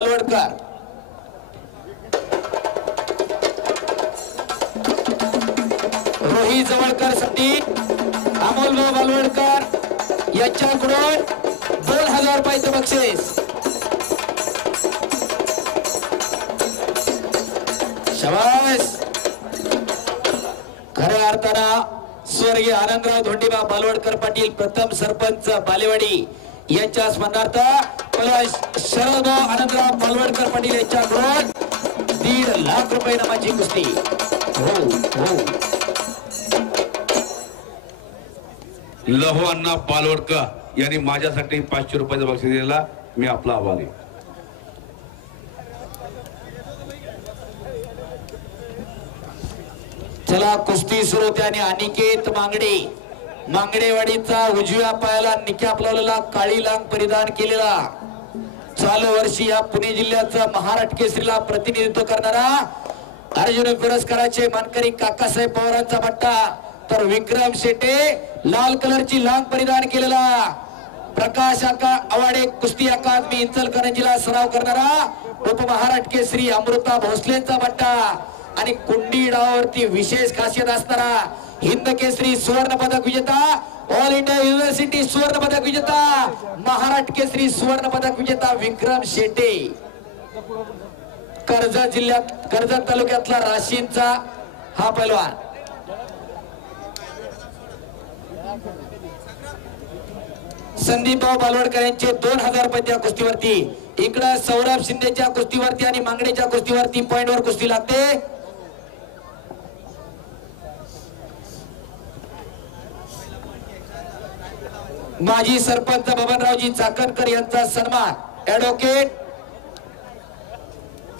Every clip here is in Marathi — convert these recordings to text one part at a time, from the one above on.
बालवडकर रोही जवळकर साठी अमोलभाऊ बालवडकर यांच्याकडून 2000 रुपयाचं बक्षीस। शाबास। खऱ्या अर्थानं स्वर्गीय आनंदराव धोंडीबा बालवडकर पाटील प्रथम सरपंच बालेवाडी यांच्या स्मरणार्थ शरदभाऊ आनंदराव बालवडकर पाटील यांच्याकडून 1.5 लाख रुपये नामाची कुस्ती। लहो अण्णा बालवडकर यांनी माझ्यासाठी 500 रुपयाचं बक्षीस दिलेला, मी आपला आभारी। चला कुस्ती सुरू होते आणि अनिकेत मांगडेवाडीचा उजव्या पायाला निकॅप लावलेला, काळी लांग परिधान केलेला, चालू वर्षी या पुणे जिल्ह्याचा महाराष्ट्र केसरीला प्रतिनिधित्व करणारा अर्जुन पुरस्काराचे मानकरी काकासाहेब पवारांचा पट्टा, तर विक्रम शेटे लाल कलरची लांग परिधान केलेला, प्रकाश आवाडे कुस्ती अकादमी इंचलकरंजीला सराव करणारा उपमहाराष्ट्र केसरी अमृता भोसलेंचा पट्टा आणि कुंडी डावावरती विशेष खासियत असणारा हिंद केसरी सुवर्ण पदक विजेता, ऑल इंडिया युनिव्हर्सिटी सुवर्ण पदक विजेता, महाराष्ट्र केसरी सुवर्ण पदक विजेता विक्रम शेटे, कर्जत जिल्ह्यात कर्जत तालुक्यातला राशींचा हा पैलवान। संदीपभाऊ बालवडकर यांचे 2000 रुपये त्या कुस्तीवरती। इकडे सौरभ शिंदेच्या कुस्तीवरती आणि मांगडेच्या कुस्तीवरती पॉइंटवर कुस्ती लागते। माजी सरपंच बबनरावजी चाकणकर यांचा सन्मान ऍडव्होकेट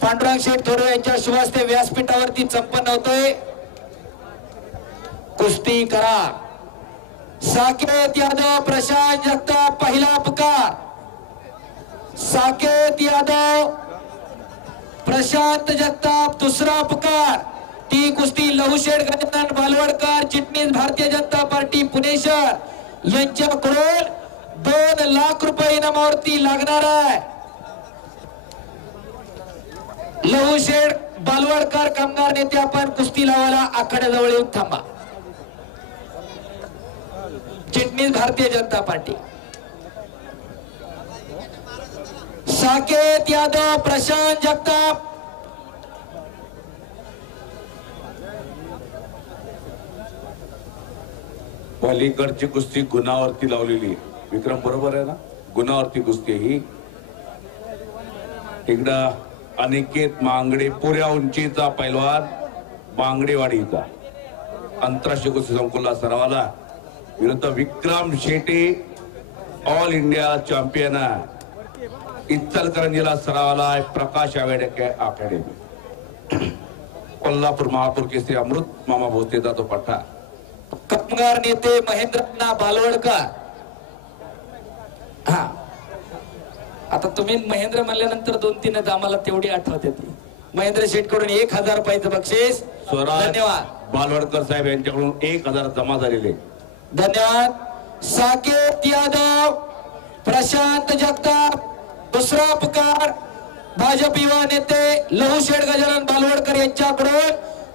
पांडुरंग शेठ थोरवे यांच्या शुभ हस्ते व्यासपीठावरती संपन्न होतोय। कुस्ती करा। साकेत यादव प्रशांत जगताप पहिला पुकार, साकेत यादव प्रशांत जगताप दुसरा पुकार। ती कुस्ती लहुशेठ गजानन बालवडकर चिटणीस भारतीय जनता पार्टी पुणे शहर यांच्याकडून 2 लाख रुपये इनामावरती लागणार आहे। लहुशेठ बालवडकर कामगार नेते आपण कुस्ती लावायला आखाड्याजवळ येऊन थांबा। चिटणीस भारतीय जनता पार्टी। साकेत यादव प्रशांत जगताप पलीकडची कुस्ती गुणावरती लावलेली, विक्रम बरोबर आहे ना? गुणावरती कुस्ती ही। इकडं अनिकेत मांगडे पुऱ्या उंचीचा पैलवान मांगडेवाडीचा आंतरराष्ट्रीय कुस्ती संकुलला सरावाला विरुद्ध विक्रम शेटे ऑल इंडिया चॅम्पियन इचलकरंजीला सरावाला प्रकाश आवाडे अकॅडमी कोल्हापूर महापौर केसरी अमृत मामा भोसलेचा तो पट्टा। कामगार नेते महेंद्रनाथ बालवडकर। हा आता तुम्ही महेंद्र म्हणल्यानंतर 2-3 आम्हाला तेवढी आठवत येते। महेंद्र शेठ कडून 1000 रुपयाचं बक्षीस। धन्यवाद। बालवडकर साहेब यांच्याकडून 1000 जमा झालेले, धन्यवाद। साकेत यादव प्रशांत जगताप दुसरा पुकार। भाजप युवा नेते लहुशेठ गजानन बालवडकर यांच्याकडून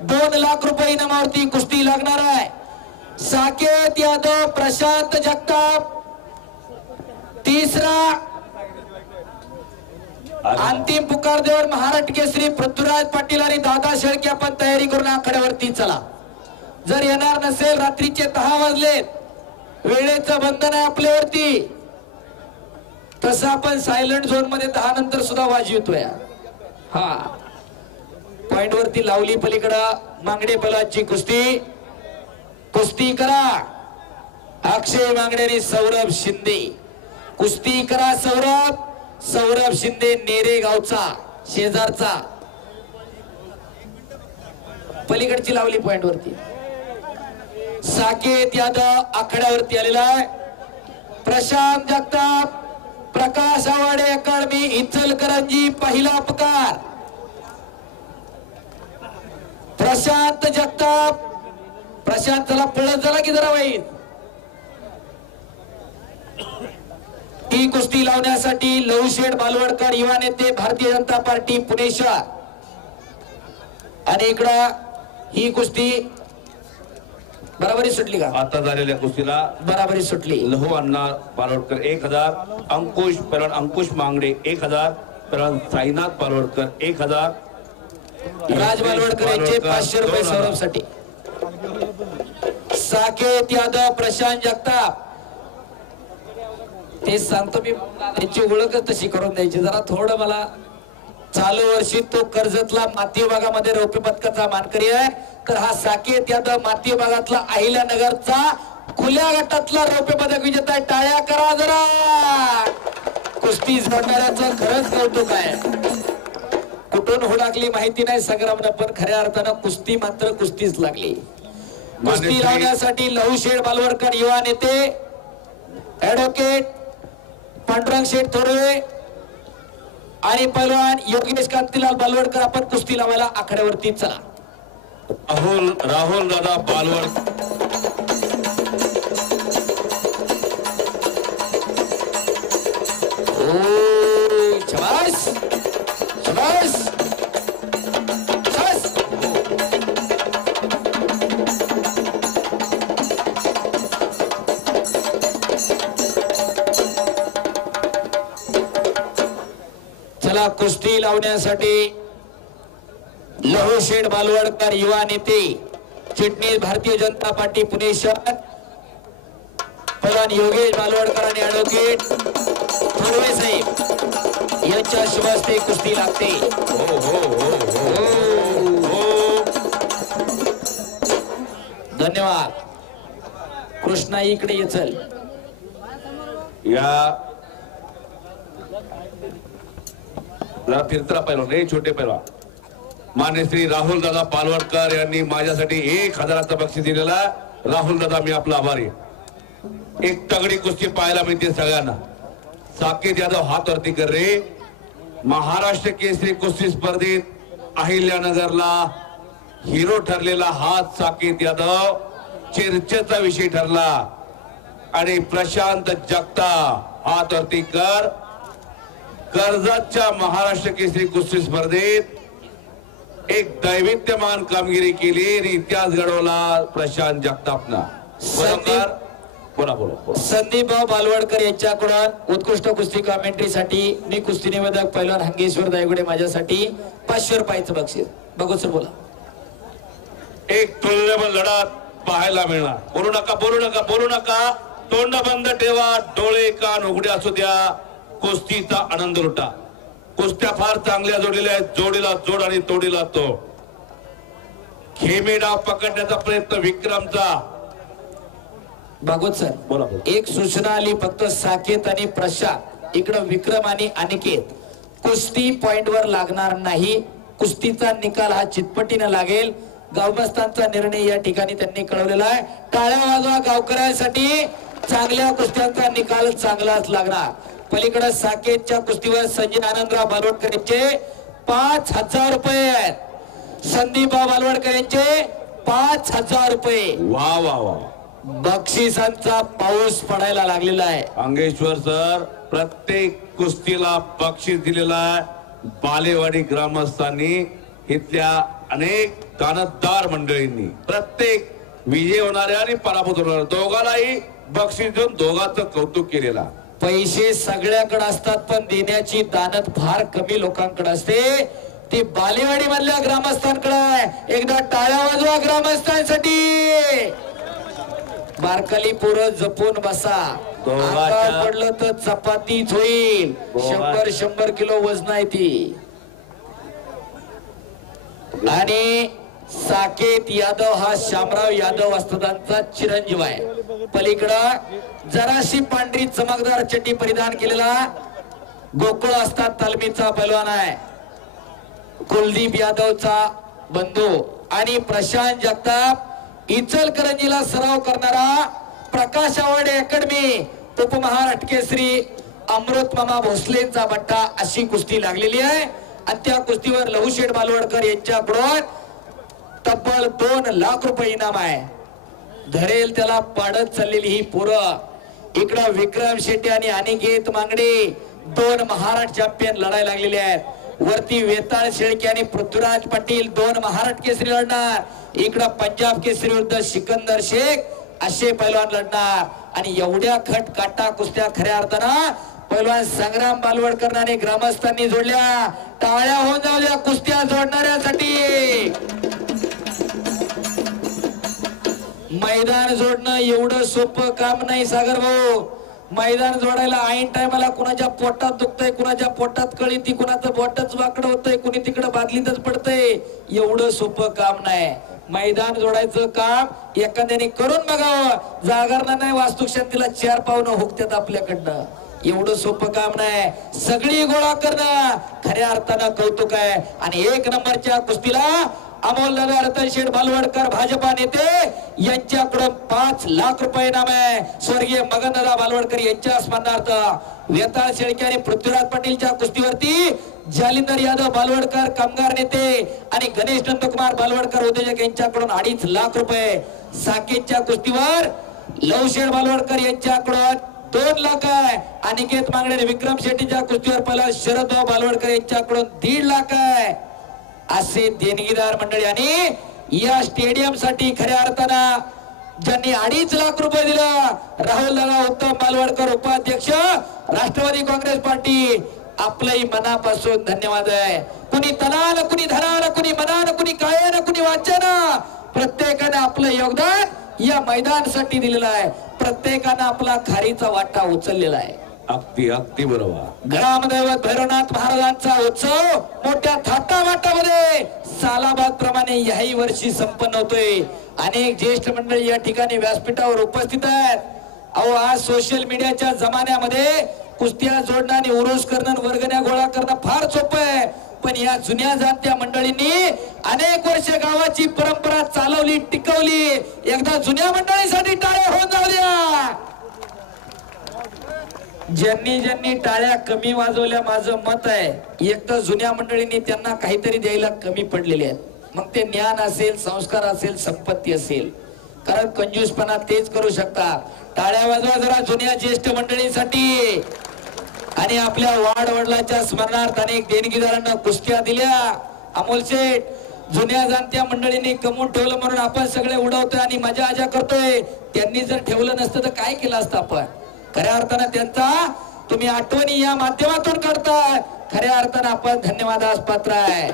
2 लाख रुपये इनामावरती कुस्ती लागणार आहे। साकेत यादव प्रशांत जगताप तिसरा अंतिम पुकार देऊन महाराष्ट्र केसरी पृथ्वीराज पाटील आणि दादा शेळके आपण तयारी करून आखाड्यावरती चला। जर येणार नसेल रात्रीचे 10 वाजलेत, वेळेचं बंधन आहे आपल्यावरती, तसं आपण सायलेंट झोन मध्ये 10 नंतर सुद्धा वाजवतोय। हा पॉइंट वरती लावली पलीकडं मांगडे पलाची कुस्ती। कुस्ती करा। अक्षय मांगडे आणि सौरभ शिंदे कुस्ती करा। सौरभ शिंदे नेरे गावचा शेजारचा, पलीकडची लावली पॉइंट वरती। साकेत यादव आखाड्यावरती आलेला आहे। प्रशांत जगताप प्रकाश आवाडे अकादमी इचलकरंजी पहिला पुकार। प्रशांत जगताप प्रशांत चला पळत झाला की जरा वाईट ही कुस्ती लावण्यासाठी लहुशेठ बालवडकर युवा नेते भारतीय जनता पार्टी पुणे शहर आणि इकडं ही कुस्ती बराबरी सुटली का? आता झालेल्या कुस्तीला बराबरी सुटली. लहू अण्णा बालवडकर 1000, अंकुश पहलवान अंकुश मांगडे 1000, पहलवान साईनाथ बालवडकर 1000, राज बालवडकर यांचे 500 रुपये सौरभसाठी. साकेत यादव प्रशांत जगताप ते सांगतो मी त्यांची ओळखच तशी करून द्यायची. जरा थोडं मला चालू वर्षी तो कर्जतला माती विभागामध्ये रौप्य पदकाचा मानकरी आहे. तर हा साकेत यादव माती विभागातला अहिल्यानगरचा खुल्या गटातला रौप्य पदक विजेता आहे. टाळ्या करा जरा. कुस्ती जोडणाऱ्याचं खरंच कौतुक आहे. कुठून हुडाकली माहिती नाही संग्रामनं, पण खऱ्या अर्थानं कुस्ती मात्र कुस्तीच लागली. कुस्ती लावण्यासाठी लहुशेठ बालवडकर युवा नेते ऍडव्होकेट पांडुरंग शेठ थोरवे आणि पहलवान योगेश कांतीलाल बालवडकर आपण कुस्ती लावायला आखाड्यावरती चला. राहुल दादा बालवड शाबास शाबास शाबास. चला कुस्ती लावण्यासाठी लहुशेठ बालवडकर युवा नेते चिटणीस भारतीय जनता पार्टी पुणे शहर पहलवान योगेश बालवडकर आणि ऍडव्होकेट थोरवे साहेब यांच्या शुभ हस्ते कुस्ती लागते. धन्यवाद. कृष्णा इकडे ये चल. या फिरता पहिलवान रे छोटे पहिलवान मान्य श्री राहुल दादा बालवडकर यांनी माझ्यासाठी 1000चं बक्षीस दिलेला. राहुल दादा मी आपला आभारी. एक तगडी कुस्ती पाहायला मिळते सगळ्यांना. साकेत यादव हात वरती कर रे. महाराष्ट्र केसरी कुस्ती स्पर्धेत अहिल्यानगरला हिरो ठरलेला हात साकेत यादव चर्चेचा विषय ठरला. आणि प्रशांत जगताप हात वरती कर. कर्जतच्या महाराष्ट्र केसरी कुस्ती स्पर्धेत एक दैवित्यमान कामगिरी केली आणि इतिहास घडवला प्रशांत जगतापना. संदीपभाऊ बालवडकर यांच्याकडून उत्कृष्ट कुस्ती कॉमेंट्रीसाठी मी कुस्ती निवेदक पहिलवान हंगेश्वर दायगुडे माझ्यासाठी 500 रुपयाचं बक्षीस. बघू सर बोला. एक तुल्यबल लढत पाहायला मिळणार. बोलू नका बोलू नका बोलू नका. तोंड बंद ठेवा. डोळे कान उघडे असू द्या. कुस्तीचा आनंद लुटा. कुस्त्या फार चांगल्या जोडलेल्या आहेत. जोडीला जोड आणि तोडीला तो. खेमे डाव पकडण्याचा प्रयत्न विक्रमचा. भागवत सर बोला. एक सूचना आली फक्त साकेत आणि प्रशांत इकडं विक्रम आणि अनिकेत कुस्ती पॉइंट वर लागणार नाही. कुस्तीचा निकाल हा चितपटीने लागेल. गावबस्तांचा निर्णय या ठिकाणी त्यांनी कळवलेला आहे. टाळ्या वाजवा गावकऱ्यांसाठी. चांगल्या कुस्त्यांचा निकाल चांगलाच लागणार. पलीकडे साकेतच्या कुस्तीवर संजय आनंदराव बालवडकर यांचे 5000 रुपये आहेत. संदीपराव बालवडकर यांचे 5000 रुपये. वा वा वा. बक्षिसांचा पाऊस पडायला लागलेला आहे. अंगेश्वर सर प्रत्येक कुस्तीला बक्षीस दिलेला आहे. बालेवाडी ग्रामस्थांनी इथल्या अनेक दानतदार मंडळींनी प्रत्येक विजय होणाऱ्या आणि पराभूत होणाऱ्या दोघांनाही बक्षीस देऊन दोघांचं कौतुक केलेला. पैसे सगळ्याकडे असतात पण देण्याची दानत फार कमी लोकांकडे असते. ती बालेवाडी मधल्या ग्रामस्थांकडे आहे. एकदा टाळ्या वाजवा ग्रामस्थांसाठी. बारकाली पोरं जपून बसा. आकार पडलं तर चपातीच होईल. 100 किलो वजन आहे ती. आणि साकेत यादव हा शामराव यादव वस्त्रदांचा चिरंजीव आहे. पलीकडं जराशी पांढरी चमकदार चड्डी परिधान केलेला गोकुळ असतात तालमीचा पैलवान आहे. कुलदीप यादवचा बंधू आणि प्रशांत जगताप इचलकरंजीला सराव करणारा प्रकाश आवाडे अकॅडमी उपमहाराष्ट्र केसरी अमृत मामा भोसलेंचा बट्टा अशी कुस्ती लागलेली आहे. आणि त्या कुस्तीवर लहुशेठ बालवडकर यांच्याकडून तब्बल 2 लाख रुपये इनाम आहे. धरेल त्याला पाडत चाललेली ही पोरं इकडं विक्रम शेट्टी आणि अनिकेत मांगडे दोन महाराष्ट्र चॅम्पियन लढायला लागलेले आहेत. वरती वेताळ शेळके आणि पृथ्वीराज पाटील दोन महाराष्ट्र केसरी लढणार. इकडं पंजाब केसरी विरुद्ध सिकंदर शेख असे पैलवान लढणार. आणि एवढ्या खट काटा कुस्त्या खऱ्या अर्थानं पैलवान संग्राम बालवडकर आणि ग्रामस्थांनी जोडल्या. टाळ्या होऊन जाऊ द्या कुस्त्या जोडणाऱ्यासाठी. मैदान जोडणं एवढं सोपं काम नाही सागर भाऊ. मैदान जोडायला ऐन टायमाला कुणाच्या पोटात दुखतंय, कुणाच्या पोटात कळी ती, कुणाचं बोटच वाकडं होतंय, कुणी तिकडं बादलीतच पडतंय. एवढं सोपं काम नाही. मैदान जोडायचं काम एखाद्याने करून बघावं. जागरणा नाही वास्तुशांतीला 4 पावलं हुकतात आपल्याकडनं. एवढं सोपं काम नाही. सगळी गोळा करणं खऱ्या अर्थानं कौतुक आहे. आणि 1 नंबरच्या कुस्तीला अमोलदादा रतन शेठ बालवडकर भाजपा नेते यांच्याकडून 5 लाख रुपये इनाम आहे. स्वर्गीय मगनदादा बालवडकर यांच्या स्मरणार्थ. वेताळ शेळके आणि पृथ्वीराज पाटीलच्या कुस्तीवरती जालिंदर यादव बालवडकर कामगार नेते आणि गणेश नंदकुमार बालवडकर उद्योजक यांच्याकडून 2.5 लाख रुपये. साकेतच्या कुस्तीवर लवशेठ बालवडकर यांच्याकडून 2 लाख आहे. अनिकेत मांगडे आणि विक्रम शेट्टीच्या कुस्तीवर पहिला शरदभाऊ बालवडकर यांच्याकडून 1.5 लाख आहे. असे देणगीदार मंडळी आणि या स्टेडियम साठी खऱ्या अर्थानं ज्यांनी 2.5 लाख रुपये दिला राहुल दादा उत्तम बालवडकर उपाध्यक्ष राष्ट्रवादी काँग्रेस पार्टी, आपलंही मनापासून धन्यवाद आहे. कुणी तनानं, कुणी धनानं, कुणी मनानं, कुणी कायानं, कुणी वाचनानं, प्रत्येकानं आपलं योगदान या मैदानासाठी दिलेलं आहे. प्रत्येकानं आपला खारीचा वाटा उचललेला आहे. अगदी अगदी बरोबर. ग्रामदैवत भैरवनाथ महाराजांचा उत्सव मोठ्या थाटामाटामध्ये सालाबाद प्रमाणे याही वर्षी संपन्न होतोय. अनेक ज्येष्ठ मंडळी या ठिकाणी व्यासपीठावर उपस्थित आहेत. अहो, आज सोशल मीडियाच्या जमान्यामध्ये कुस्त्या जोडणं आणि उरूस करणं, वर्गण्या गोळा करणं फार सोपं आहे. पण या जुन्या जात्या मंडळींनी अनेक वर्ष गावाची परंपरा चालवली, टिकवली. एकदा जुन्या मंडळीसाठी टाळ्या होऊन जाऊ द्या. ज्यांनी ज्यांनी टाळ्या कमी वाजवल्या माझं मत आहे एक तर जुन्या मंडळींनी त्यांना काहीतरी द्यायला कमी पडलेले आहेत. मग ते ज्ञान असेल, संस्कार असेल, संपत्ती असेल. कारण कंजूसपणा तेच करू शकतात. टाळ्या वाजवा जरा जुन्या ज्येष्ठ मंडळींसाठी. आणि आपल्या वाड वडिलांच्या स्मरणार्थ अनेक देणगीदारांना कुस्त्या दिल्या. अमोल शेठ जुन्या जाणत्या मंडळींनी कमवून ठेवलं म्हणून आपण सगळे उडवतोय आणि मजा आजा करतोय. त्यांनी जर ठेवलं नसतं तर काय केलं असतं आपण. खऱ्या अर्थानं त्यांचा तुम्ही आठवणी या माध्यमातून करताय. खऱ्या अर्थानं आपण धन्यवादास पात्र आहे.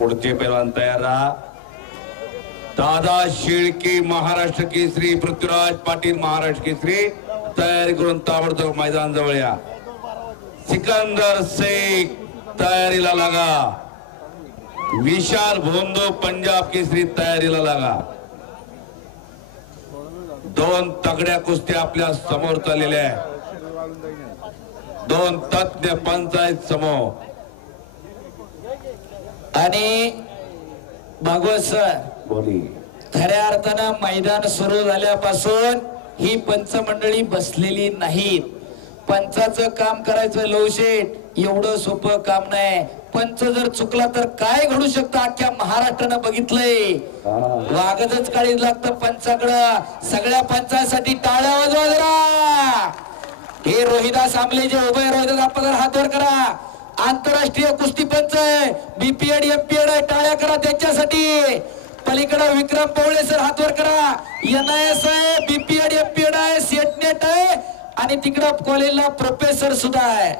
पुढचे पैलवान तयार राहा. दादा शेळके महाराष्ट्र केसरी, पृथ्वीराज पाटील महाराष्ट्र केसरी तयारी करून ताबडतोब मैदान जवळ या. सिकंदर शेख तयारीला लागा. विशाल भोंदो पंजाब केसरी तयारीला लागा. 2 तगड्या कुस्त्या आपल्या समोर चाललेल्या आहेत. 2 तज्ञ पंचायत समोर. आणि भागवत सर बोली खऱ्या अर्थानं मैदान सुरू झाल्यापासून ही पंचमंडळी बसलेली नाहीत. पंचाचं काम करायचं लवशेठ एवढं सोपं काम नाही. पंच जर चुकला तर काय घडू शकतं अख्ख्या महाराष्ट्रानं बघितलंय. वागतच काळीच लागतं पंचाकडं. सगळ्या पंचासाठी टाळ्या वाजवा जरा. हे रोहिदास आंबले जे उभे रोहिदास आपण हात वर करा. आंतरराष्ट्रीय कुस्ती पंच आहे, बीपीएड एमपीएड आहे, टाळ्या करा त्यांच्यासाठी. पलीकडे विक्रम पवळे सर हात वर करा. एनआयएस आहे, बीपीएड एमपीएड आहे, सेटनेट आहे आणि तिकडं कॉलेजला प्रोफेसर सुद्धा आहे.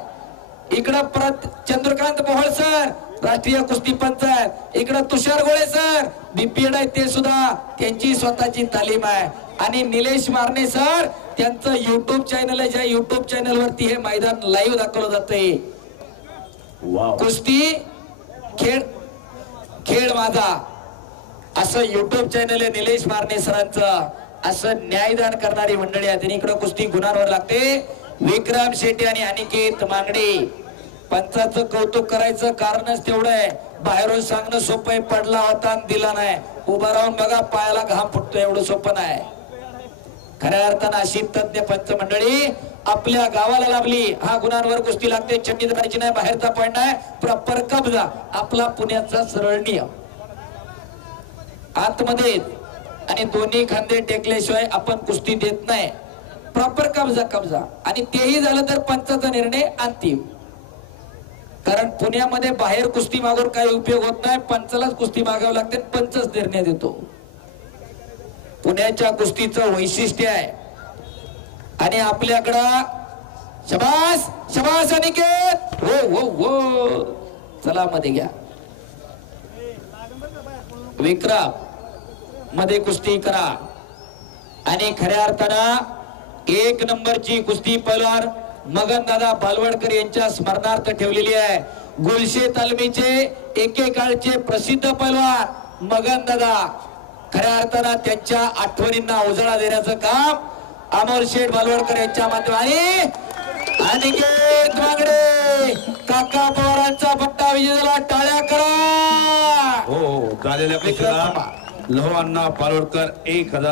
इकडं परत चंद्रकांत मोहोळ सर राष्ट्रीय कुस्ती पंच आहेत. इकडं तुषार गोळे सर बीपीएड आहे, ते सुद्धा त्यांची स्वतःची तालीम आहे. आणि निलेश मारणे सर त्यांचं युट्यूब चॅनल आहे, ज्या युट्यूब चॅनल वरती हे मैदान लाईव्ह दाखवलं जातंय. कुस्ती खेळ खेळ माझा. असं युट्यूब चॅनल आहे निलेश मारणे सरांचं. असं न्यायदान करणारी मंडळी आहे. त्यांनी इकडे कुस्ती गुणांवर लागते. विक्रम शेट्टी आणि अनिकेत मांगडे. पंचाचं कौतुक करायचं कारणच तेवढं आहे. बाहेरून सांगणं सोपं आहे, पडला होता आणि दिला नाही. उभा राहून बघा पायाला घाम फुटतो, एवढं सोपं नाही. खऱ्या अर्थानं अशी तज्ञ पंच मंडळी आपल्या गावाला लाभली. हा गुणांवर कुस्ती लागते, चड्डी करायची नाही, बाहेरचा पॉइंट आहे, प्रॉपर कब्जा. आपला पुण्याचा सरळ नियम आतमध्ये आणि दोन्ही खांदे टेकल्याशिवाय आपण कुस्ती देत नाही. प्रॉपर कब्जा कब्जा. आणि तेही झालं तर पंचाचा निर्णय अंतिम. कारण पुण्यामध्ये बाहेर कुस्ती मागून काही उपयोग होत नाही. पंचालाच कुस्ती मागावं लागते, पंचच निर्णय देतो. पुण्याच्या कुस्तीचं वैशिष्ट्य आहे. आणि आपल्याकडं शबास शबास अनिकेत. हो हो हो, चला मध्ये घ्या. विक्रम मध्ये कुस्ती करा. आणि खऱ्या अर्थानं 1 नंबरची कुस्ती पैलवान मगन दादा बालवडकर यांच्या स्मरणार्थ ठेवलेली आहे. गुलशे तालमीचे एकेकाळचे प्रसिद्ध पैलवान मगन दादा. खऱ्या अर्थानं त्यांच्या आठवणींना उजाळा देण्याचं काम अमोल शेठ बालवडकर यांच्या माध्यमाने. अनिकेत मांगडे काका पवारांचा पट्टा विजय झाला. टाळ्या करा. हो झालेल्या कुस्तीला लहो अण्णा पालवडकर 1000